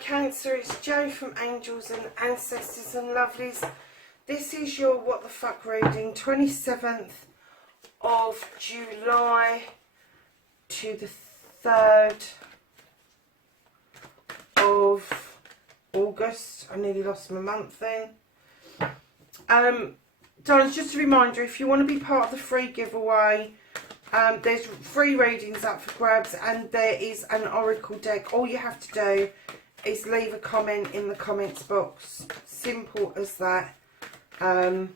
Cancer, it's Jo from Angels and Ancestors and Lovelies. This is your What the Fuck reading, 27th of July to the 3rd of August. I nearly lost my month then. Darlings, just a reminder, if you want to be part of the free giveaway, there's free readings up for grabs and there is an oracle deck. All you have to do is leave a comment in the comments box. Simple as that. So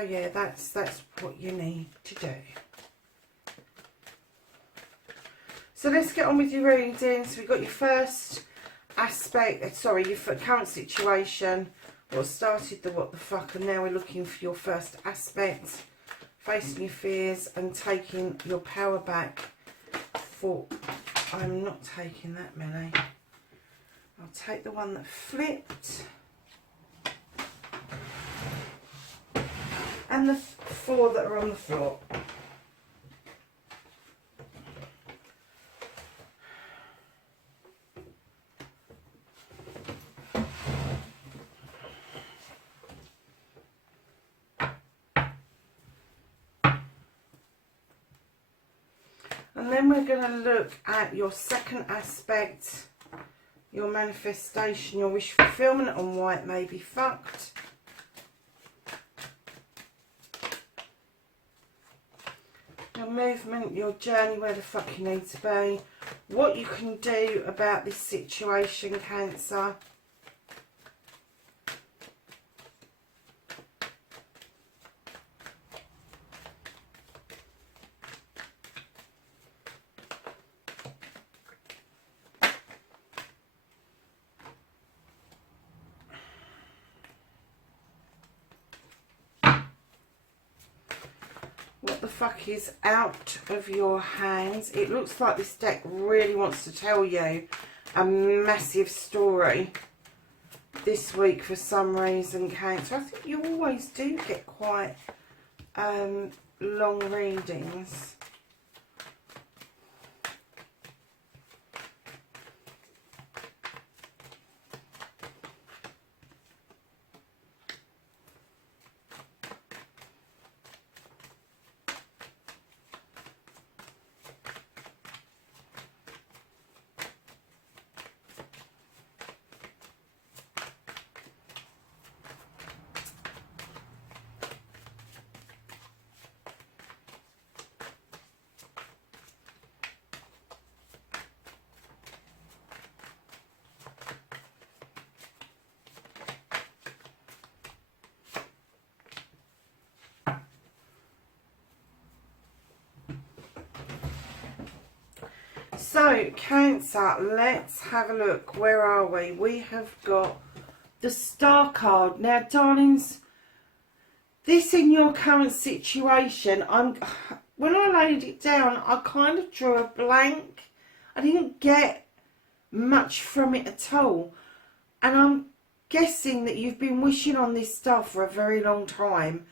yeah, that's what you need to do. So let's get on with your reading. So we've got your first aspect, sorry, your current situation, what started the what the fuck, and now we're looking for your first aspect, facing your fears and taking your power back. For I'm not taking that, Millie. I'll take the one that flipped. And the 4 that are on the floor. And then we're going to look at your second aspect, your manifestation, your wish fulfillment, and why it may be fucked. Your movement, your journey, where the fuck you need to be, what you can do about this situation, Cancer. What the fuck is out of your hands? It looks like this deck really wants to tell you a massive story this week for some reason, Cancer. I think you always do get quite long readings. So, Cancer, let's have a look. Where are we? We have got the Star card. Now, darlings, this in your current situation, when I laid it down, I kind of drew a blank. I didn't get much from it at all. And I'm guessing that you've been wishing on this star for a very long time.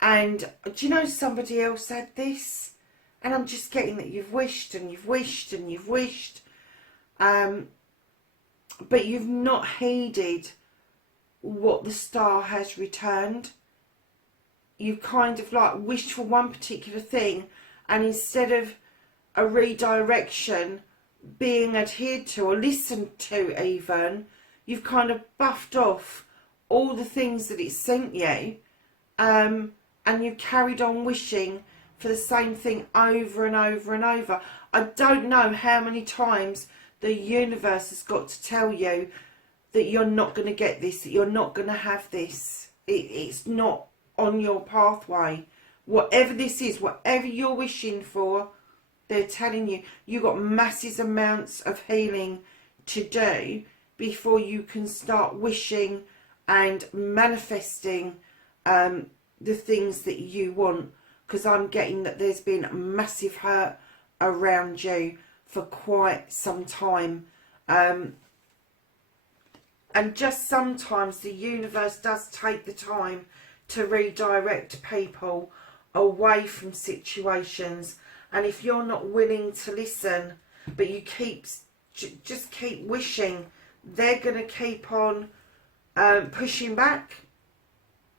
And do you know somebody else had this? And I'm just getting that you've wished and you've wished and you've wished. But you've not heeded what the star has returned. You've kind of like wished for one particular thing, and instead of a redirection being adhered to or listened to even, you've kind of buffed off all the things that it sent you. And you've carried on wishing for the same thing over and over and over. I don't know how many times the universe has got to tell you that you're not going to get this, that you're not going to have this. It's not on your pathway. Whatever this is, whatever you're wishing for, they're telling you you've got massive amounts of healing to do before you can start wishing and manifesting the things that you want. Because I'm getting that there's been massive hurt around you for quite some time. And just sometimes the universe does take the time to redirect people away from situations. And if you're not willing to listen, but you keep just keep wishing. They're going to keep on pushing back.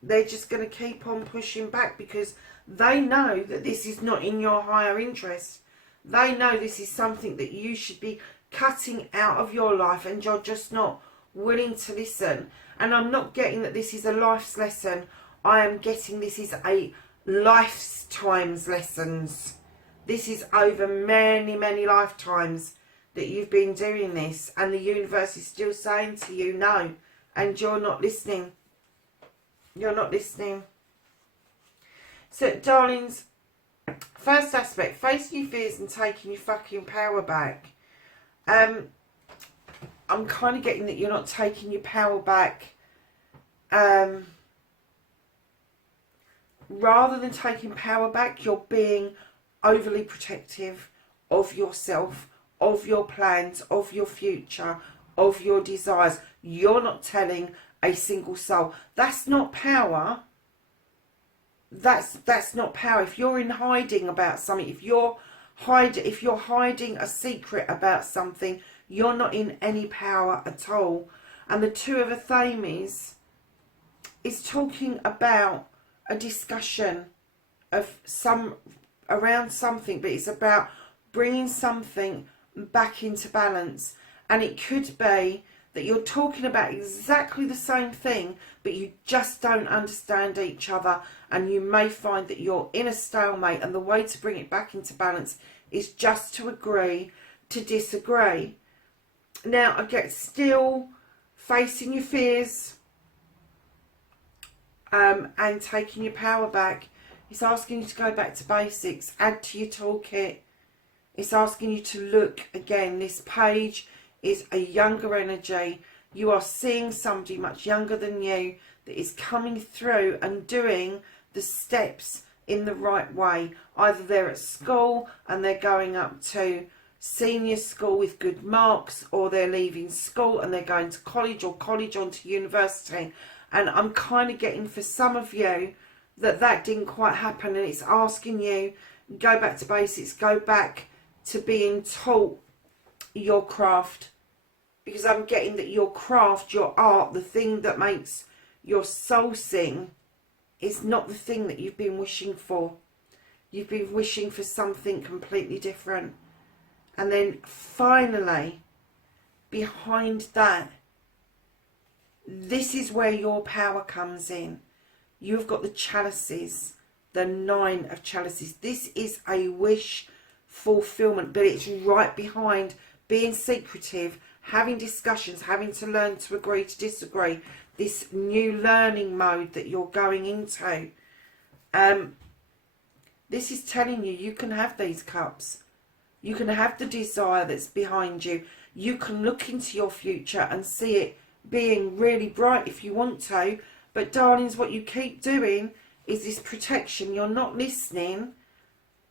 They're just going to keep on pushing back because they know that this is not in your higher interest. They know this is something that you should be cutting out of your life, and you're just not willing to listen. And I'm not getting that this is a life's lesson. I am getting this is a lifetime's lessons. This is over many, many lifetimes that you've been doing this, and the universe is still saying to you no, and you're not listening. You're not listening. So, darlings, first aspect, facing your fears and taking your fucking power back. I'm kind of getting that you're not taking your power back. Rather than taking power back, you're being overly protective of yourself, of your plans, of your future, of your desires. You're not telling a single soul. That's not power. That's not power. If you're in hiding about something, if you're hiding a secret about something, you're not in any power at all. And the Two of Athames is talking about a discussion of around something, but it's about bringing something back into balance. And it could be that you're talking about exactly the same thing, but you just don't understand each other, and you may find that you're in a stalemate, and the way to bring it back into balance is just to agree to disagree. Now, I get still facing your fears and taking your power back. It's asking you to go back to basics, add to your toolkit. It's asking you to look again. This page is a younger energy. You are seeing somebody much younger than you that is coming through and doing the steps in the right way. Either they're at school and they're going up to senior school with good marks, or they're leaving school and they're going to college, or college onto university. And I'm kind of getting for some of you that didn't quite happen, and it's asking you, go back to basics, go back to being taught your craft. Because I'm getting that your craft, your art, the thing that makes your soul sing, is not the thing that you've been wishing for. You've been wishing for something completely different. And then finally, behind that, this is where your power comes in. You've got the chalices, the 9 of chalices. This is a wish fulfillment, but it's right behind being secretive, having discussions, having to learn to agree to disagree. This new learning mode that you're going into. This is telling you, you can have these cups. You can have the desire that's behind you. You can look into your future and see it being really bright if you want to. But darlings, what you keep doing is this protection. You're not listening,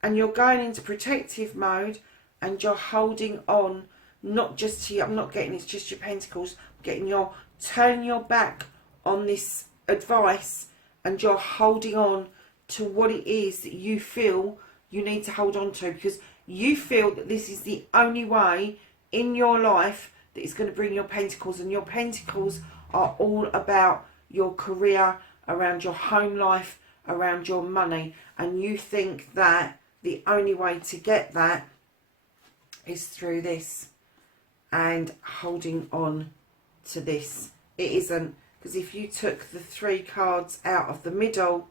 and you're going into protective mode, and you're holding on, not just to you. I'm not getting it's just your pentacles. I'm getting you're turning your back on this advice, and you're holding on to what it is that you feel you need to hold on to, because you feel that this is the only way in your life that is going to bring your pentacles. And your pentacles are all about your career, around your home life, around your money. And you think that the only way to get that is through this and holding on to this. It isn't, because if you took the 3 cards out of the middle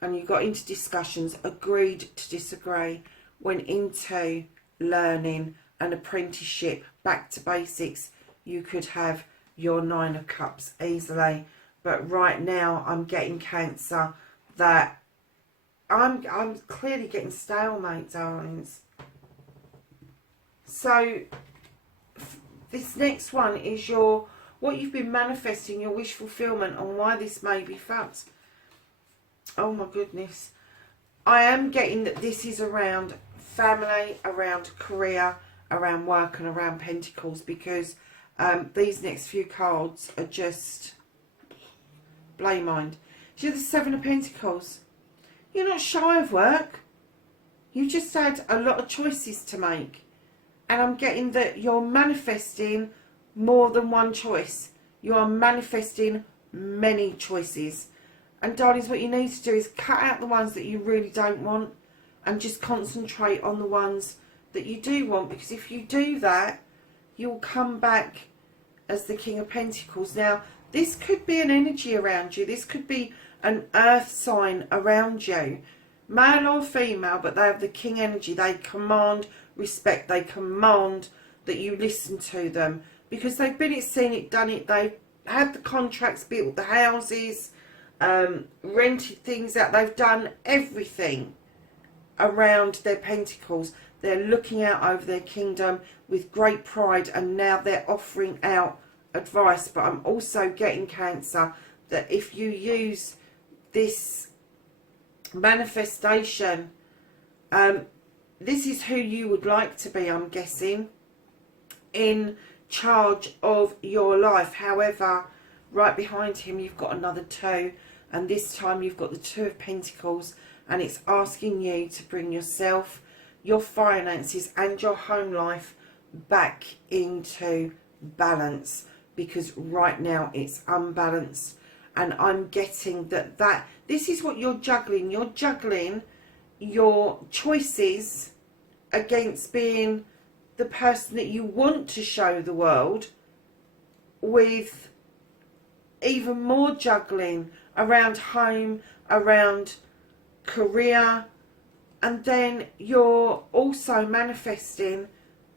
and you got into discussions, agreed to disagree, went into learning, an apprenticeship, back to basics, you could have your 9 of Cups easily. But right now I'm getting Cancer, that I'm clearly getting stalemate, darlings. So this next one is what you've been manifesting, your wish fulfillment, and why this may be fucked. Oh my goodness. I am getting that this is around family, around career, around work, and around pentacles, because these next few cards are just blow your mind. You're the 7 of Pentacles. You're not shy of work. You just had a lot of choices to make. And I'm getting that you're manifesting more than one choice. You are manifesting many choices. And darlings, what you need to do is cut out the ones that you really don't want and just concentrate on the ones that you do want. Because if you do that, you'll come back as the King of Pentacles. Now, this could be an energy around you. This could be an earth sign around you. Male or female, but they have the King energy. They command respect. They command that you listen to them. Because they've been it, seen it, done it. They've had the contracts, built the houses, rented things out. They've done everything around their pentacles. They're looking out over their kingdom with great pride, and now they're offering out advice. But I'm also getting, Cancer, that if you use this manifestation, this is who you would like to be, I'm guessing, in charge of your life. However, right behind him you've got another 2, and this time you've got the 2 of Pentacles, and it's asking you to bring yourself, your finances and your home life back into balance, because right now it's unbalanced. And I'm getting that this is what you're juggling. You're juggling your choices against being the person that you want to show the world, with even more juggling around home, around career. And then you're also manifesting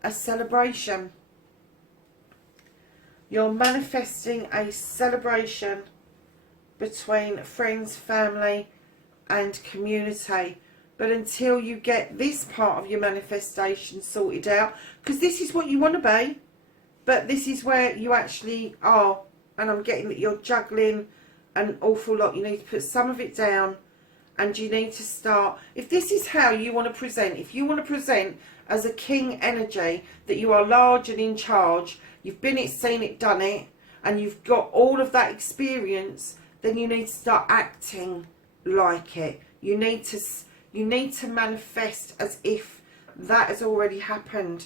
a celebration. You're manifesting a celebration between friends, family and community. But until you get this part of your manifestation sorted out, because this is what you want to be, but this is where you actually are, and I'm getting that you're juggling an awful lot. You need to put some of it down, and you need to start, if this is how you want to present, if you want to present as a king energy, that you are large and in charge, you've been it, seen it, done it, and you've got all of that experience, then you need to start acting like it. You need to manifest as if that has already happened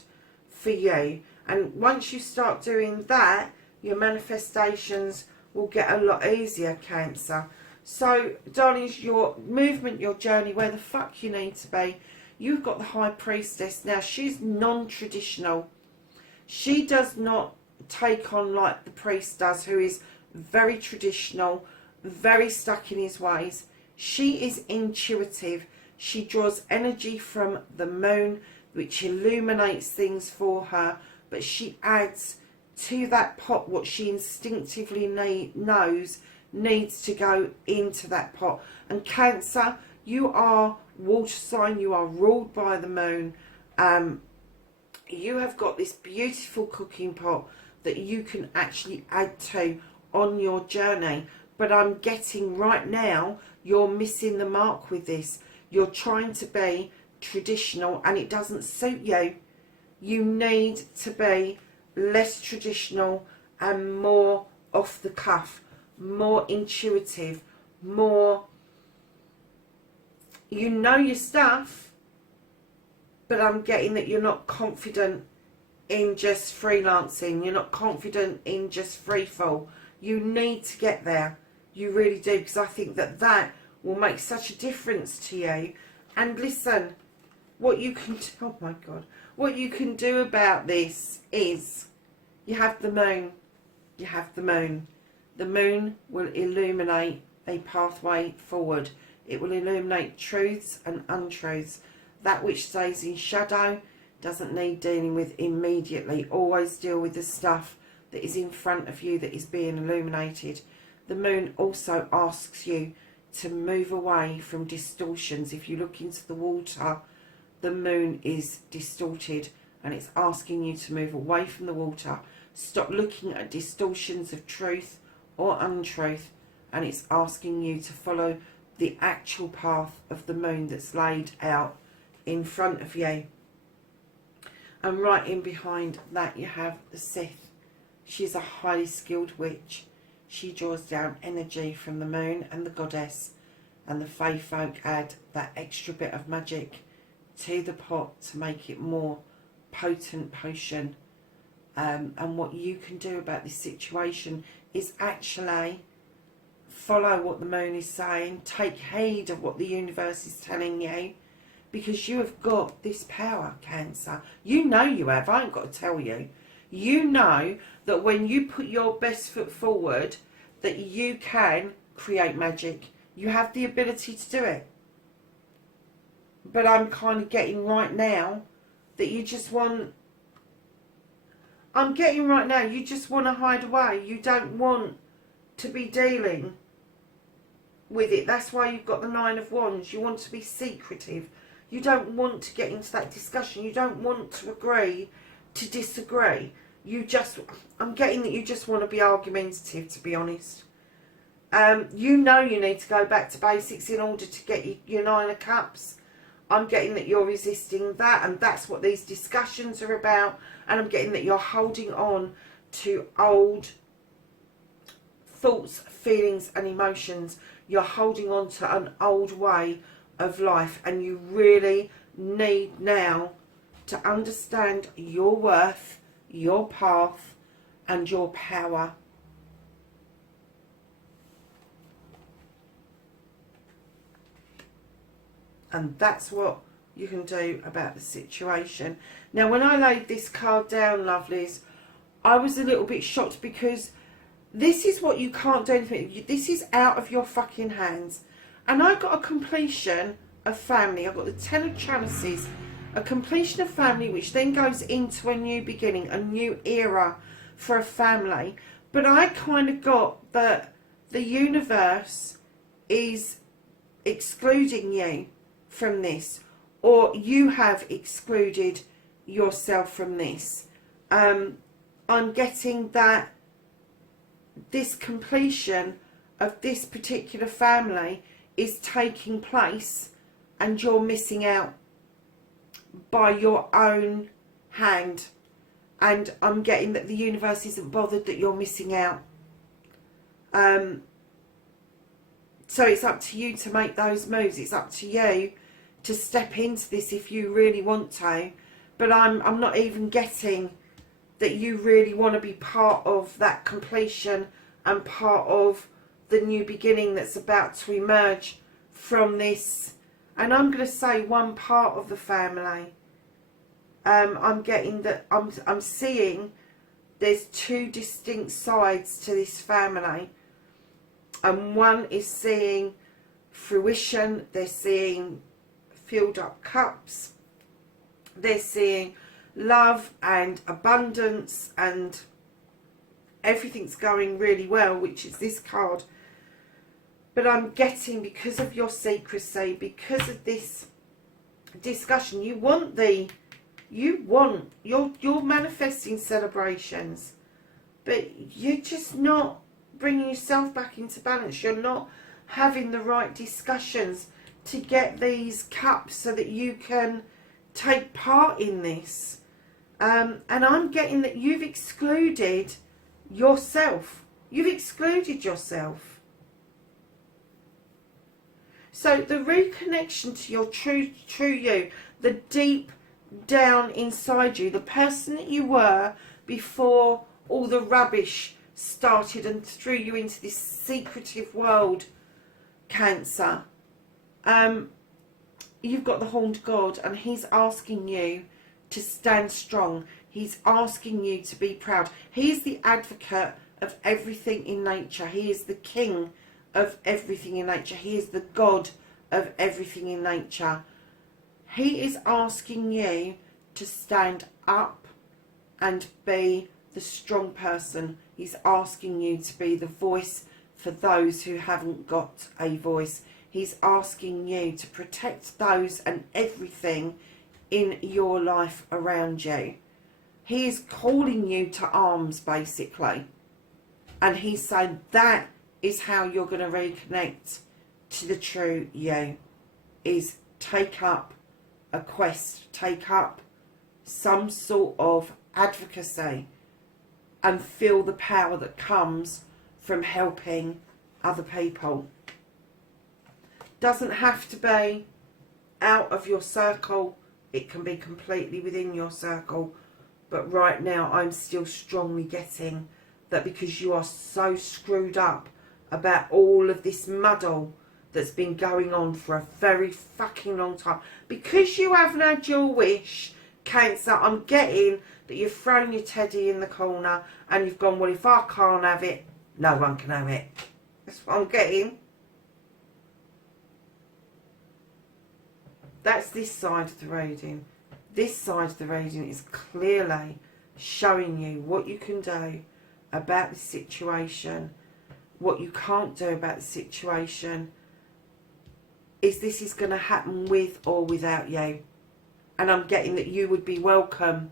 for you. And once you start doing that, your manifestations will get a lot easier, Cancer. So, darlings, your movement, your journey, where the fuck you need to be. You've got the High Priestess. Now, she's non-traditional. She does not take on like the priest does, who is very traditional, very stuck in his ways. She is intuitive. She draws energy from the moon, which illuminates things for her, but she adds to that pot what she instinctively knows needs to go into that pot. And Cancer, you are water sign, you are ruled by the moon. You have got this beautiful cooking pot that you can actually add to on your journey. But I'm getting right now you're missing the mark with this. You're trying to be traditional and it doesn't suit you. You need to be less traditional and more off the cuff, more intuitive, more, you know your stuff, but I'm getting that you're not confident in just freelancing. You're not confident in just freefall. You need to get there. You really do, because I think that that will make such a difference to you. And listen, what you can do, oh my God, what you can do about this is, you have the moon. You have the moon. The moon will illuminate a pathway forward. It will illuminate truths and untruths. That which stays in shadow doesn't need dealing with immediately. Always deal with the stuff that is in front of you that is being illuminated. The moon also asks you to move away from distortions. If you look into the water, the moon is distorted and it's asking you to move away from the water. Stop looking at distortions of truth or untruth, and it's asking you to follow the actual path of the moon that's laid out in front of you. And right in behind that you have the Sith. She's a highly skilled witch. She draws down energy from the moon and the goddess, and the Fae folk add that extra bit of magic to the pot to make it more potent potion. And what you can do about this situation is actually follow what the moon is saying, take heed of what the universe is telling you, because you have got this power, Cancer. You know you have. I ain't got to tell you. You know that when you put your best foot forward, that you can create magic. You have the ability to do it. But I'm kind of getting right now that you just want... I'm getting right now you just want to hide away. You don't want to be dealing with it. That's why you've got the Nine of Wands. You want to be secretive. You don't want to get into that discussion. You don't want to agree to disagree. You just... I'm getting that you just want to be argumentative, to be honest. You know you need to go back to basics in order to get your Nine of Cups. I'm getting that you're resisting that, and that's what these discussions are about. And I'm getting that you're holding on to old thoughts, feelings and emotions. You're holding on to an old way of life, and you really need now to understand your worth, your path and your power. And that's what you can do about the situation. Now, when I laid this card down, lovelies, I was a little bit shocked, because this is what you can't do anything. This is out of your fucking hands. And I got a completion of family. I got the Ten of Chalices, a completion of family, which then goes into a new beginning, a new era for a family. But I kind of got that the universe is excluding you from this, or you have excluded yourself from this. I'm getting that this completion of this particular family is taking place and you're missing out by your own hand. And I'm getting that the universe isn't bothered that you're missing out. So it's up to you to make those moves. It's up to you to step into this if you really want to. But I'm not even getting that you really want to be part of that completion and part of the new beginning that's about to emerge from this. And I'm going to say one part of the family. I'm getting that I'm seeing there's two distinct sides to this family. And one is seeing fruition, they're seeing filled up cups, they're seeing love and abundance and everything's going really well, which is this card. But I'm getting, because of your secrecy, because of this discussion, you're manifesting celebrations, but you're just not bringing yourself back into balance. You're not having the right discussions to get these cups so that you can take part in this. And I'm getting that you've excluded yourself. You've excluded yourself. So the reconnection to your true you, the deep down inside you, the person that you were before all the rubbish started and threw you into this secretive world, Cancer. You've got the Horned God, and he's asking you to stand strong. He's asking you to be proud. He is the advocate of everything in nature. He is the king of everything in nature. He is the God of everything in nature. He is asking you to stand up and be the strong person. He's asking you to be the voice for those who haven't got a voice. He's asking you to protect those and everything in your life around you. He is calling you to arms, basically. And he's saying that is how you're going to reconnect to the true you. Is take up a quest, take up some sort of advocacy and feel the power that comes from helping other people. Doesn't have to be out of your circle it can be completely within your circle. But right now I'm still strongly getting that because you are so screwed up about all of this muddle that's been going on for a very fucking long time. Because you haven't had your wish, Cancer, I'm getting that you've thrown your teddy in the corner and you've gone, well, if I can't have it, no one can have it. That's what I'm getting. That's this side of the reading. This side of the reading is clearly showing you what you can do about the situation. What you can't do about the situation is this is going to happen with or without you. And I'm getting that you would be welcome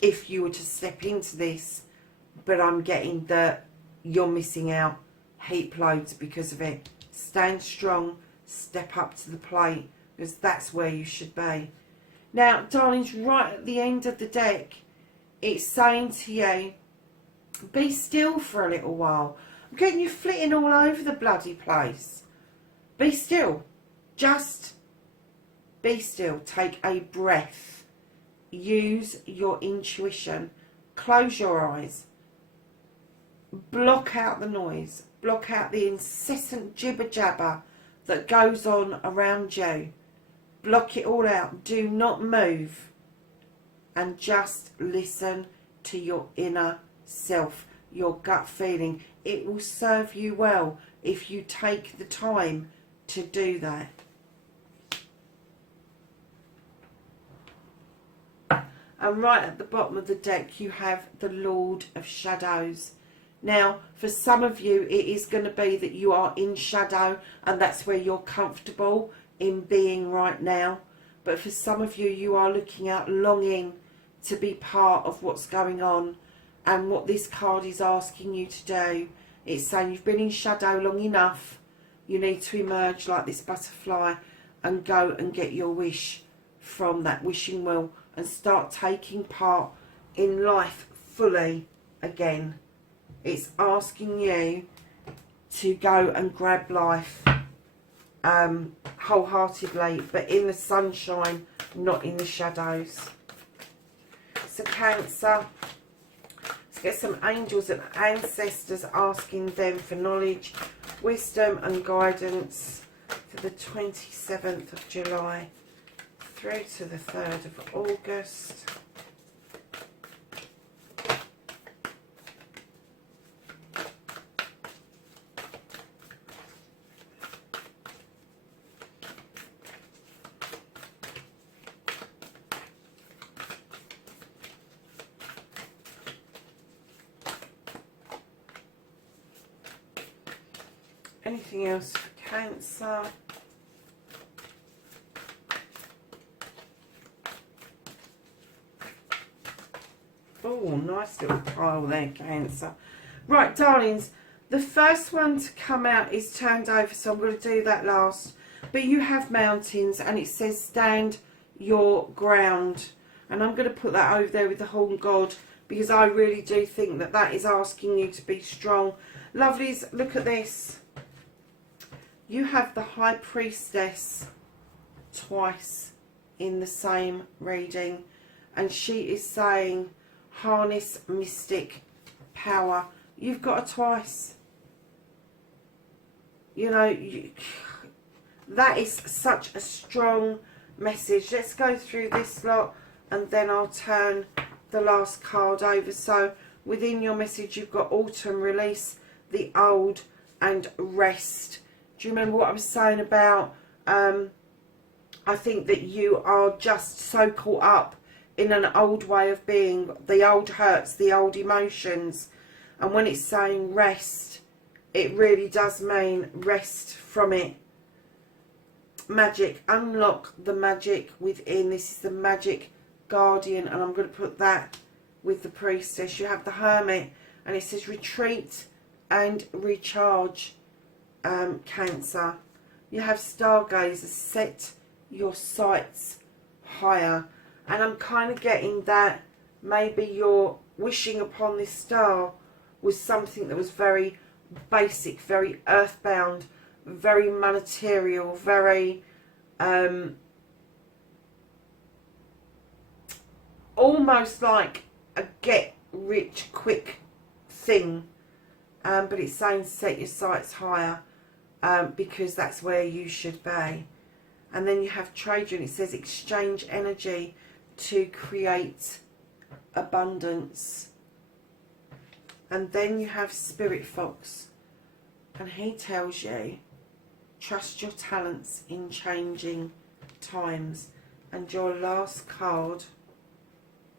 if you were to step into this. But I'm getting that you're missing out heap loads because of it. Stand strong. Step up to the plate. Because that's where you should be. Now, darlings, right at the end of the deck, it's saying to you, be still for a little while. I'm getting you flitting all over the bloody place. Be still. Just be still. Take a breath. Use your intuition. Close your eyes. Block out the noise. Block out the incessant jibber jabber that goes on around you. Block it all out. Do not move. And just listen to your inner self, your gut feeling. It will serve you well if you take the time to do that. And right at the bottom of the deck you have the Lord of Shadows. Now, for some of you, it is going to be that you are in shadow and that's where you're comfortable in being right now. But for some of you, you are looking out, longing to be part of what's going on. And what this card is asking you to do, it's saying you've been in shadow long enough. You need to emerge like this butterfly and go and get your wish from that wishing well and start taking part in life fully again. It's asking you to go and grab life wholeheartedly, but in the sunshine, not in the shadows. So Cancer, let's get some angels and ancestors asking them for knowledge, wisdom and guidance for the 27th of July through to the 3rd of August. Anything else for Cancer? Oh, nice little pile there, Cancer. Right, darlings, the first one to come out is turned over, so I'm going to do that last. But you have mountains, and it says stand your ground. And I'm going to put that over there with the Horn God, because I really do think that that is asking you to be strong. Lovelies, look at this. You have the High Priestess twice in the same reading. And she is saying, harness mystic power. You've got her twice. You know, that is such a strong message. Let's go through this lot and then I'll turn the last card over. So within your message you've got autumn, release the old, and rest. Do you remember what I was saying about I think that you are just so caught up in an old way of being, the old hurts, the old emotions. And when it's saying rest, it really does mean rest from it. Magic, unlock the magic within. This is the magic guardian, and I'm going to put that with the priestess. You have the hermit, and it says retreat and recharge, Cancer. You have stargazer, set your sights higher. And I'm kind of getting that maybe your wishing upon this star was something that was very basic, very earthbound, very material, very almost like a get rich quick thing, but it's saying set your sights higher, because that's where you should be. And then you have Trader, and it says exchange energy to create abundance. And then you have Spirit Fox, and he tells you trust your talents in changing times. And your last card,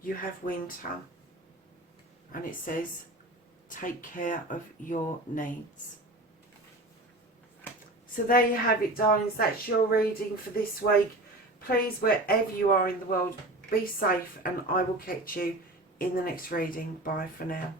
you have Winter, and it says take care of your needs. So there you have it, darlings. That's your reading for this week. Please, wherever you are in the world, be safe, and I will catch you in the next reading. Bye for now.